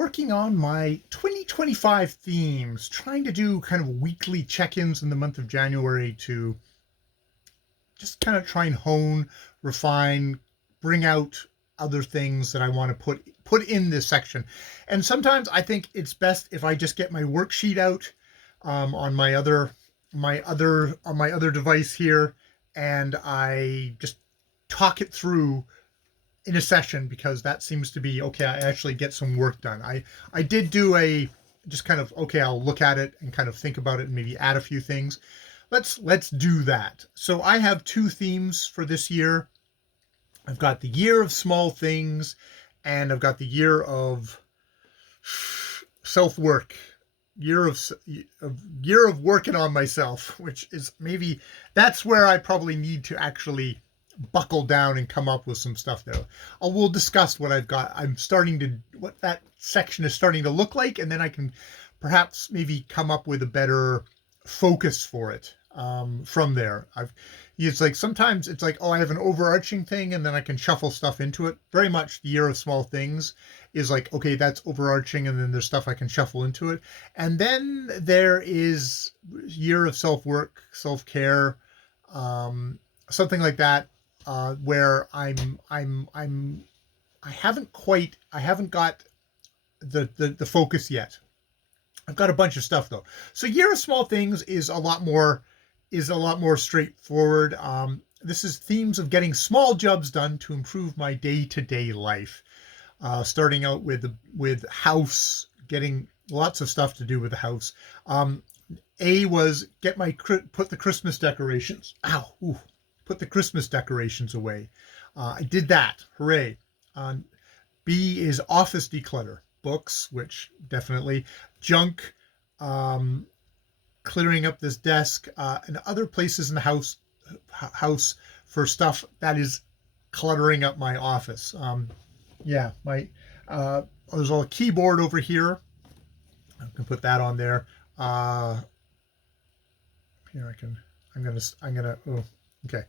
working on my 2025 themes, trying to do kind of weekly check-ins in the month of January to just kind of try and hone, refine, bring out other things that I want to put in this section. And sometimes I think it's best if I just get my worksheet out on my other device here, and I just talk it through in a session, because that seems to be okay. I actually get some work done. I did do a just kind of, okay, I'll look at it and kind of think about it and maybe add a few things. Let's do that. So I have two themes for this year. I've got the year of small things, and I've got the year of self-work, year of working on myself, which is maybe that's where I probably need to actually buckle down and come up with some stuff there. We'll discuss what I've got. What that section is starting to look like, and then I can perhaps maybe come up with a better focus for it from there. It's like sometimes it's like, oh, I have an overarching thing, and then I can shuffle stuff into it. Very much the year of small things is like, okay, that's overarching, and then there's stuff I can shuffle into it. And then there is year of self-work, self-care, something like that, where I haven't got the focus yet. I've got a bunch of stuff though. So year of small things is a lot more straightforward. This is themes of getting small jobs done to improve my day-to-day life. Starting out with house, getting lots of stuff to do with the house. A was put the Christmas decorations. Put the Christmas decorations away. I did that. Hooray. B is office declutter. Books, which definitely. Junk, clearing up this desk, and other places in the house for stuff that is cluttering up my office. There's a keyboard over here. I can put that on there. Here okay.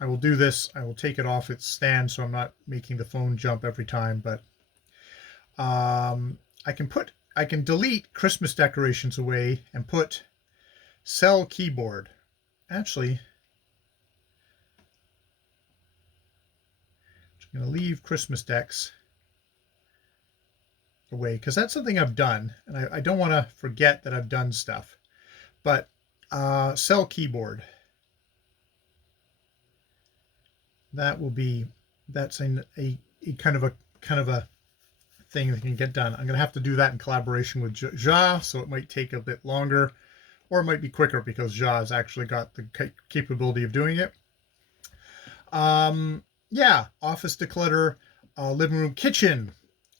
I will do this. I will take it off its stand so I'm not making the phone jump every time, but I can delete Christmas decorations away and put sell keyboard. Actually, I'm going to leave Christmas decks away because that's something I've done, and I don't want to forget that I've done stuff. But sell keyboard. That's a kind of a thing that can get done. I'm going to have to do that in collaboration with Ja, so it might take a bit longer, or it might be quicker because Ja has actually got the capability of doing it. Office declutter, living room, kitchen.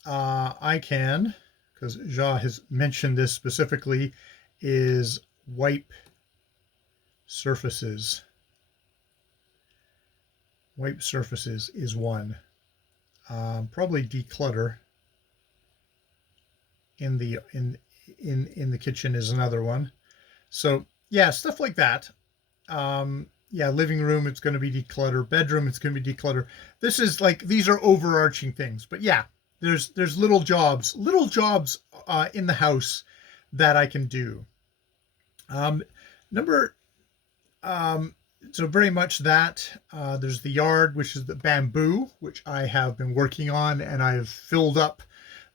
I can, because Ja has mentioned this specifically, is wipe surfaces. Wipe surfaces is one. Probably declutter in the kitchen is another one. So yeah, stuff like that. Living room, it's going to be declutter. Bedroom, it's going to be declutter. This is like, these are overarching things, but yeah, there's little jobs in the house that I can do. So very much that. There's the yard, which is the bamboo, which I have been working on, and I've filled up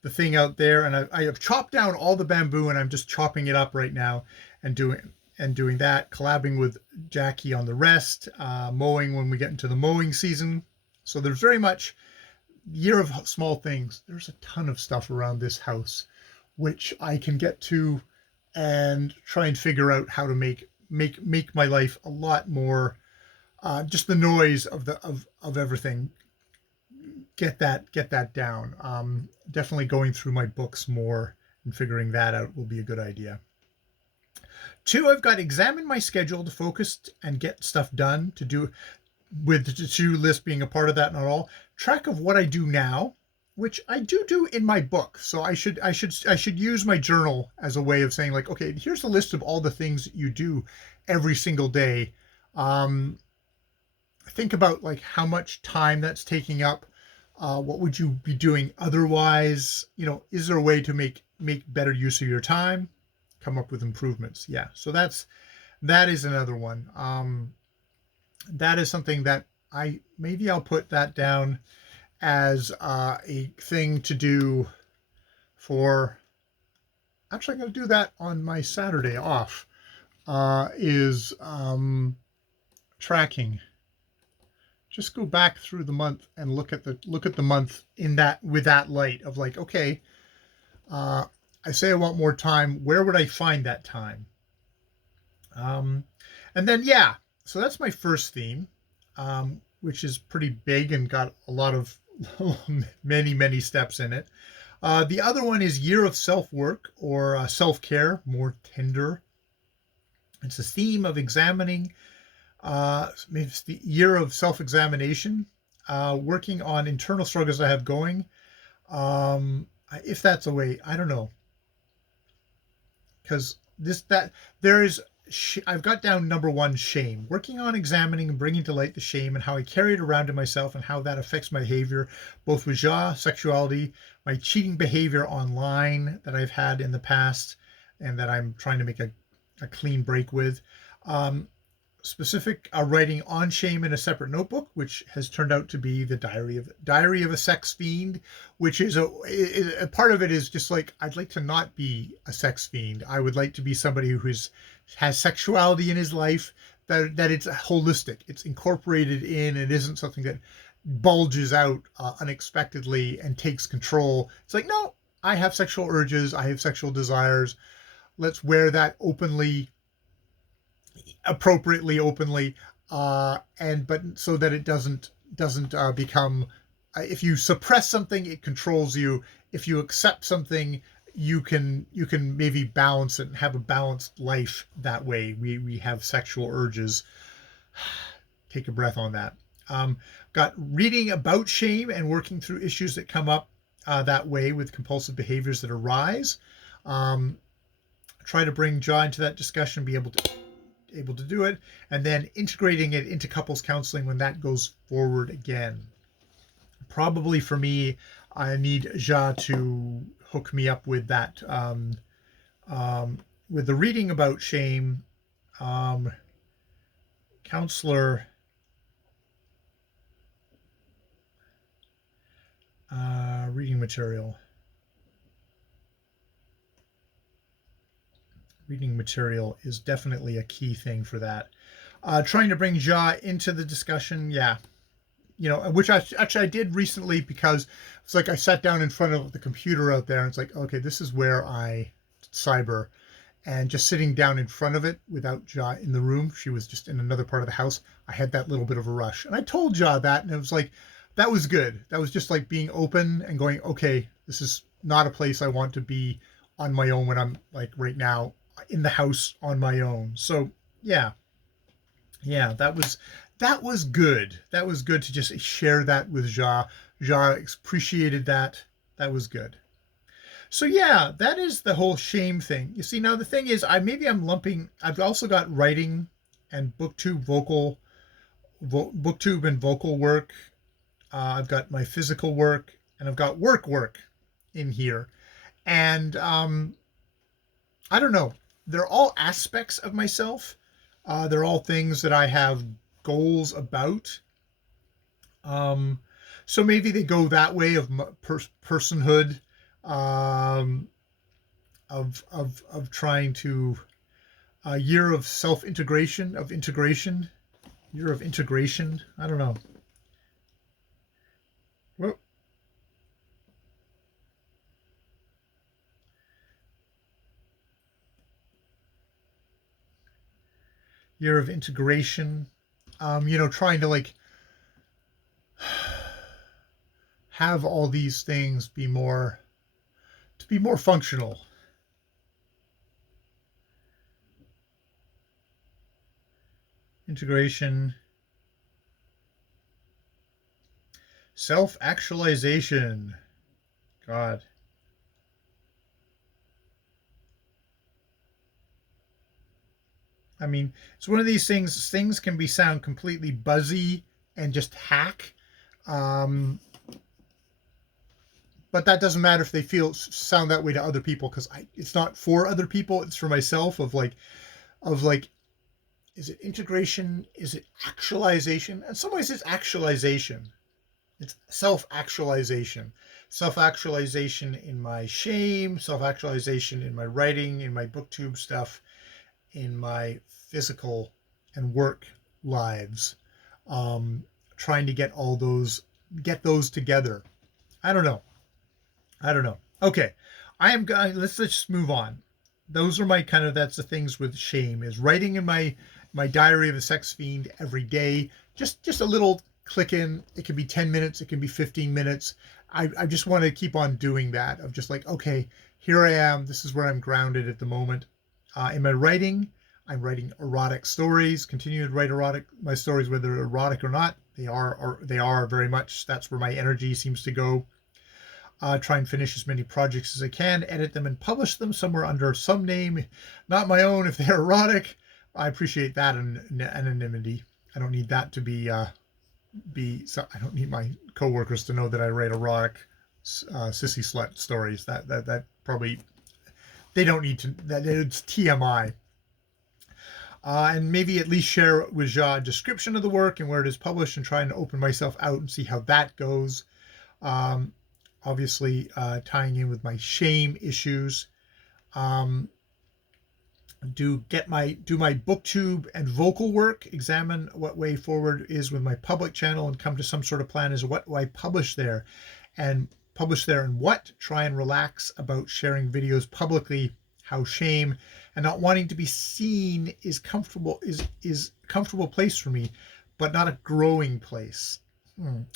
the thing out there, and I have chopped down all the bamboo, and I'm just chopping it up right now and doing that, collabing with Jackie on the rest, mowing when we get into the mowing season. So there's very much year of small things. There's a ton of stuff around this house, which I can get to and try and figure out how to make my life a lot more, just the noise of everything. Get that down. Definitely going through my books more and figuring that out will be a good idea. 2, I've got examine my schedule to focus and get stuff done, to do with the to-do list being a part of that, not all. Track of what I do now, which I do in my book. So I should use my journal as a way of saying, like, okay, here's the list of all the things that you do every single day. Think about like how much time that's taking up, What would you be doing otherwise? You know, is there a way to make better use of your time? Come up with improvements. Yeah. So that is another one. That is something that maybe I'll put that down as a thing to do for. Actually, I'm going to do that on my Saturday off. Is tracking. Just go back through the month and look at the month in that, with that light of like, okay, I say I want more time. Where would I find that time? And then, yeah, so that's my first theme, which is pretty big and got a lot of many steps in it. The other one is year of self-work or self-care, more tender. It's a theme of examining, maybe it's the year of self-examination, working on internal struggles I have going. If that's a way, I don't know. Because I've got down number one, shame. Working on examining and bringing to light the shame and how I carry it around to myself and how that affects my behavior, both with sexuality, my cheating behavior online that I've had in the past and that I'm trying to make a clean break with. Specific writing on shame in a separate notebook, which has turned out to be the diary of a sex fiend, which is a part of it is just like, I'd like to not be a sex fiend. I would like to be somebody who has sexuality in his life, that it's holistic, it's incorporated in, it isn't something that bulges out unexpectedly and takes control. It's like, no, I have sexual urges, I have sexual desires. Let's wear that appropriately openly, but so that it doesn't become, if you suppress something, it controls you. If you accept something, you can maybe balance it and have a balanced life that way. We have sexual urges. Take a breath on that. Got reading about shame and working through issues that come up that way with compulsive behaviors that arise. Try to bring Jaw into that discussion, be able to do it, and then integrating it into couples counseling when that goes forward again. Probably for me, I need Ja to hook me up with that, with the reading about shame, counselor, reading material. Reading material is definitely a key thing for that. Trying to bring Ja into the discussion, yeah. You know, which I did recently, because it's like I sat down in front of the computer out there and it's like, okay, this is where I cyber. And just sitting down in front of it without Ja in the room, she was just in another part of the house, I had that little bit of a rush. And I told Ja that, and it was like, that was good. That was just like being open and going, okay, this is not a place I want to be on my own when I'm like right now in the house on my own. So yeah, that was good. That was good to just share that with Ja. Ja appreciated that. That was good. So yeah, that is the whole shame thing. You see, now the thing is, I'm lumping. I've also got writing and booktube and vocal work. I've got my physical work, and I've got work in here. And I don't know. They're all aspects of myself. They're all things that I have goals about. So maybe they go that way of personhood, of trying to, a year of self-integration, year of integration. I don't know. Well, year of integration. Trying to like have all these things be more functional. Integration, self-actualization. God. I mean, it's one of these things can sound completely buzzy and just hack. but that doesn't matter if they sound that way to other people, because it's not for other people, it's for myself. Of like, is it integration? Is it actualization? In some ways it's actualization. It's self-actualization. Self-actualization in my shame, self-actualization in my writing, in my booktube stuff, in my physical and work lives. Trying to get those together. I don't know. Okay. Let's just move on. Those are that's the things with shame, is writing in my diary of a sex fiend every day. Just a little click in. It can be 10 minutes. It can be 15 minutes. I just want to keep on doing that, of just like, okay, here I am. This is where I'm grounded at the moment. In my writing, I'm writing erotic stories, continue to write my stories, whether they're erotic or not. They are very much, that's where my energy seems to go. Try and finish as many projects as I can, edit them and publish them somewhere under some name, not my own if they're erotic. I appreciate that anonymity. I don't need that to so I don't need my coworkers to know that I write erotic sissy slut stories. That probably, they don't need to, that it's TMI. And maybe at least share with Ja a description of the work and where it is published, and try and open myself out and see how that goes. Obviously, tying in with my shame issues. Do my booktube and vocal work, examine what way forward is with my public channel, and come to some sort of plan as what do I publish there, and what. Try and relax about sharing videos publicly. How shame and not wanting to be seen is a comfortable place for me, but not a growing place.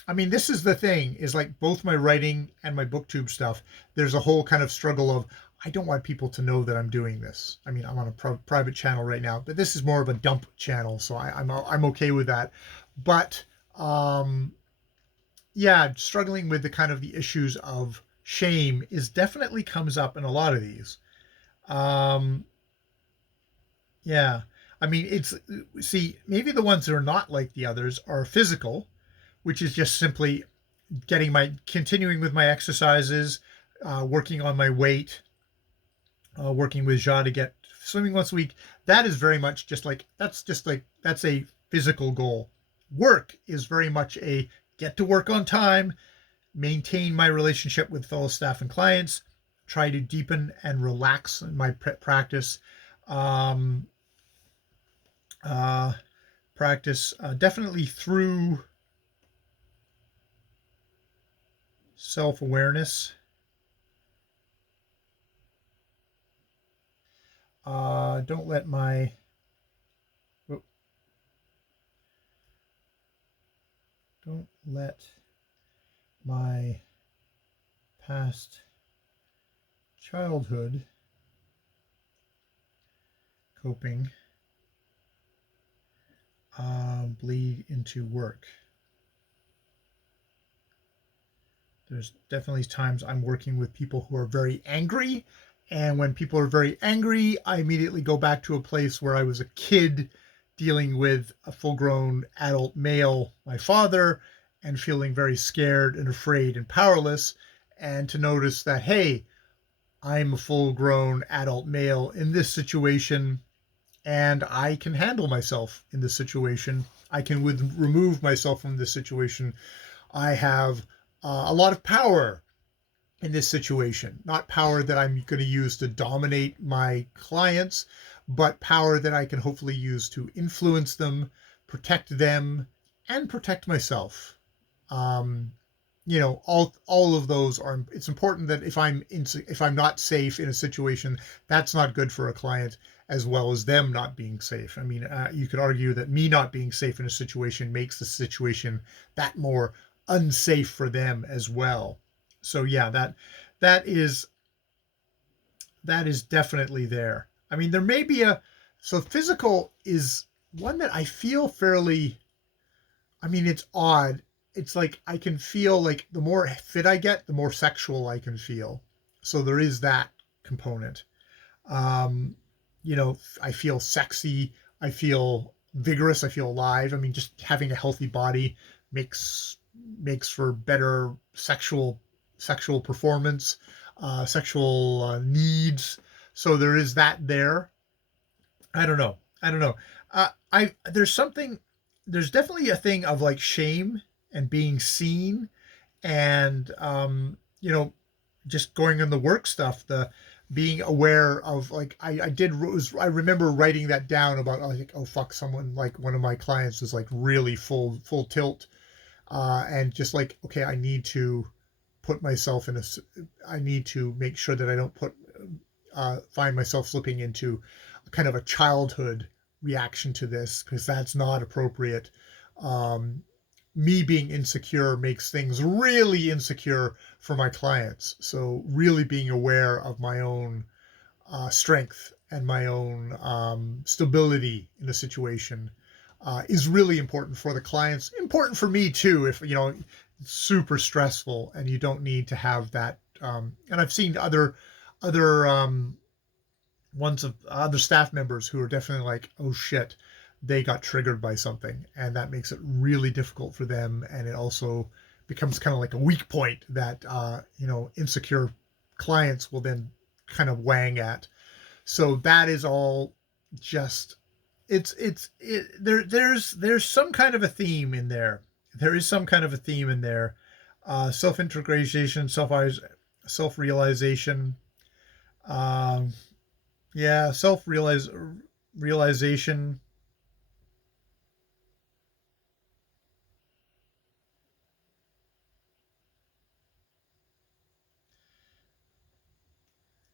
I mean, this is the thing, is like both my writing and my booktube stuff, there's a whole kind of struggle of, I don't want people to know that I'm doing this. I mean, I'm on a private channel right now, but this is more of a dump channel, so I'm okay with that. But yeah, struggling with the issues of shame definitely comes up in a lot of these. Yeah, I mean, maybe the ones that are not like the others are physical, which is just simply continuing with my exercises, working on my weight, working with Ja to get swimming once a week. That is very much that's a physical goal. Work is very much a get to work on time, maintain my relationship with fellow staff and clients, try to deepen and relax in my practice. Practice definitely through self-awareness. Don't let my past childhood coping bleed into work. There's definitely times I'm working with people who are very angry, and when people are very angry, I immediately go back to a place where I was a kid dealing with a full-grown adult male, my father, and feeling very scared and afraid and powerless, and to notice that, hey, I'm a full-grown adult male in this situation, and I can handle myself in this situation. I can remove myself from this situation. I have a lot of power in this situation, not power that I'm going to use to dominate my clients, but power that I can hopefully use to influence them, protect them, and protect myself. All of those are, it's important that if I'm not safe in a situation, that's not good for a client, as well as them not being safe. I mean, you could argue that me not being safe in a situation makes the situation that more unsafe for them as well. So yeah, that is definitely there. I mean, there may be so physical is one that I feel fairly, I mean, it's odd. It's like I can feel like the more fit I get, the more sexual I can feel. So there is that component. I feel sexy. I feel vigorous. I feel alive. I mean, just having a healthy body makes for better sexual sexual performance, sexual needs. So there is that there. I don't know. I don't know. There's definitely a thing of like shame and being seen, and just going on the work stuff, the being aware of like I remember writing that down about, I think, oh fuck, someone, like one of my clients was like really full tilt, and just like, okay, I need to put myself in a, I need to make sure that I don't find myself slipping into kind of a childhood reaction to this, because that's not appropriate. Um, Me being insecure makes things really insecure for my clients. So really being aware of my own strength and my own stability in a situation is really important for the clients. Important for me too, if it's super stressful and you don't need to have that. And I've seen other ones of other staff members who are definitely like, oh shit, they got triggered by something, and that makes it really difficult for them, and it also becomes kind of like a weak point that insecure clients will then kind of wang at. So that is all just, there's some kind of a theme in there. There is some kind of a theme in there. Self-integration, self-realization. Um, yeah, realization,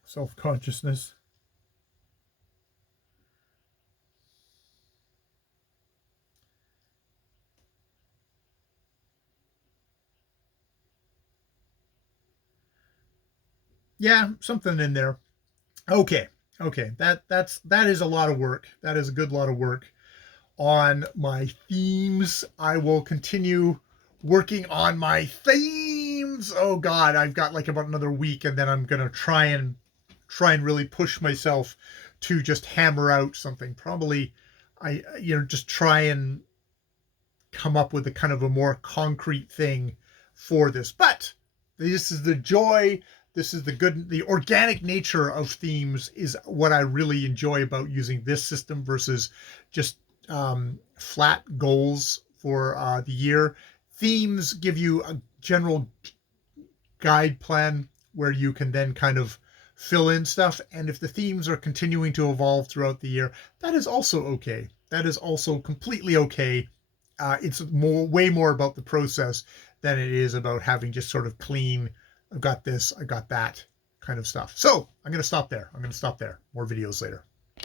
self-consciousness. Yeah, something in there. Okay. Okay. That is a lot of work. That is a good lot of work on my themes. I will continue working on my themes. Oh God, I've got like about another week, and then I'm gonna try and really push myself to just hammer out something. Probably just try and come up with a kind of a more concrete thing for this. But this is the joy. This is the organic nature of themes is what I really enjoy about using this system versus just flat goals for the year. Themes give you a general guide plan where you can then kind of fill in stuff. And if the themes are continuing to evolve throughout the year, that is also okay. That is also completely okay. It's way more about the process than it is about having just sort of clean, I've got this, I got that kind of stuff. So I'm going to stop there. More videos later.